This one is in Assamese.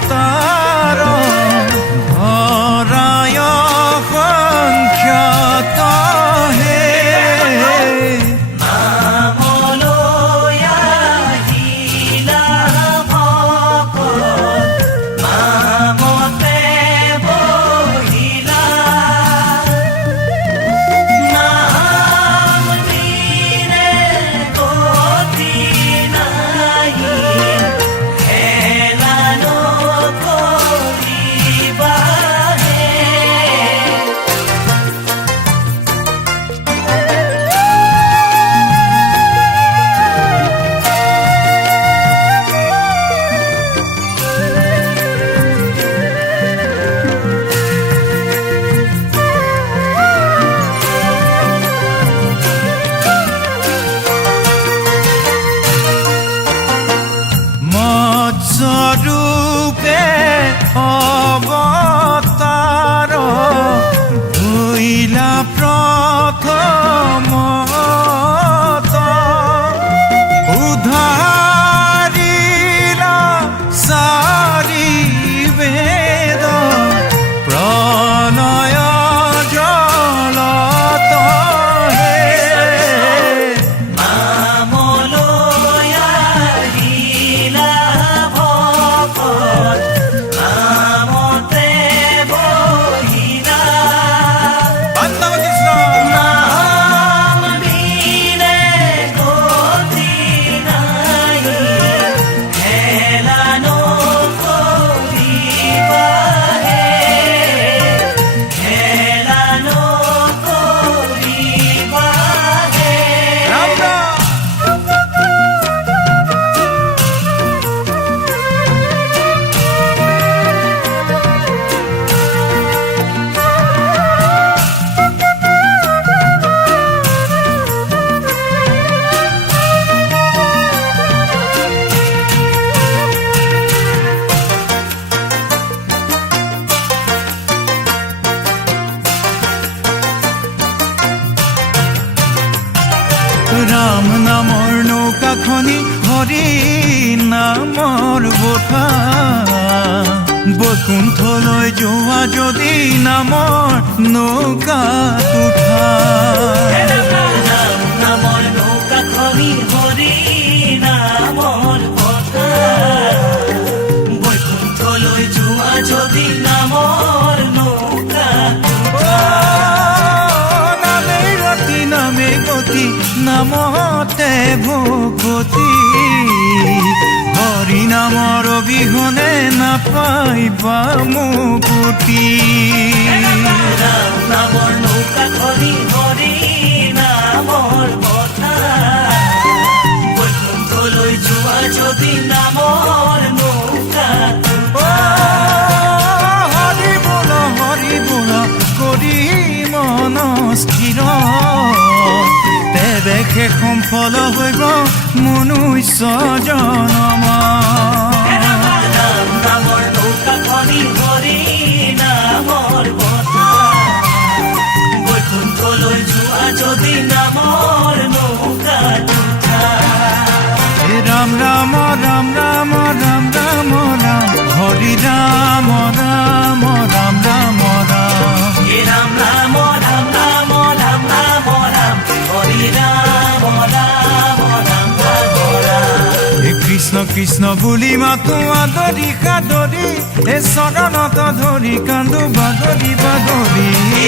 অৱতাৰ ভৰায় সংখ্যাত হে নামলৈ আহিলা ভকত নামতে বহিলা নাম দিনে গতি নাহি হেলানো কৰিবাহে মৎস্যৰূপে অৱতাৰ ভৈলা প্ৰথমত উদ্ধাৰিলা চাৰি বেদ প্ৰণয় জলত হে নামলৈ আহিলা ভকত নামতে বহিলা বন্দনা কৃষ্ণ নাম দিলে গতি নাহি হেলানো কৰিবাহে হেলানো কৰিবাহে ৰাম ৰাম ৰাম নামৰ নৌকাখনি হৰি নামৰ বঠা বৈকুণ্ঠলৈ যোৱা যদি নামৰ নৌকাত উঠা নাম নামৰ নৌকাখনি হৰি নামৰ কথা বৈকুণ্ঠলৈ যোৱা যদি নামৰ নৌকা নামে ৰাতি নামে গতি নামতে ভকতি হৰি নামৰ অবিহনে নাপাইবা মুকুতি নাম নামৰ নৌকাখনি হৰি নামৰ কথা বৈকুণ্ঠলৈ যোৱা যদি নামৰ নৌকা হৰি বোল কৰি মন স্থিৰ তেবে শেষ সম্ফল হৈব মনুষ্য জনম নাম নামৰ নৌকাখনি হৰি নামৰ কথা বৈকুণ্ঠলৈ যোৱা যদি নামৰ নৌকা ৰাম ৰাম ৰাম ৰাম ৰাম ৰাম ৰাম হৰি ৰাম ৰাম ৰাম ৰাম ৰাম হে ৰাম ৰাম ৰাম ৰাম ৰাম ৰাম ৰাম হৰি ৰাম ৰাম ৰাম ৰাম ৰাম হে কৃষ্ণ কৃষ্ণ বুলি মাতো আদৰি সাদৰি হে চৰণত ধৰি কান্দো বাগৰি বাগৰি হে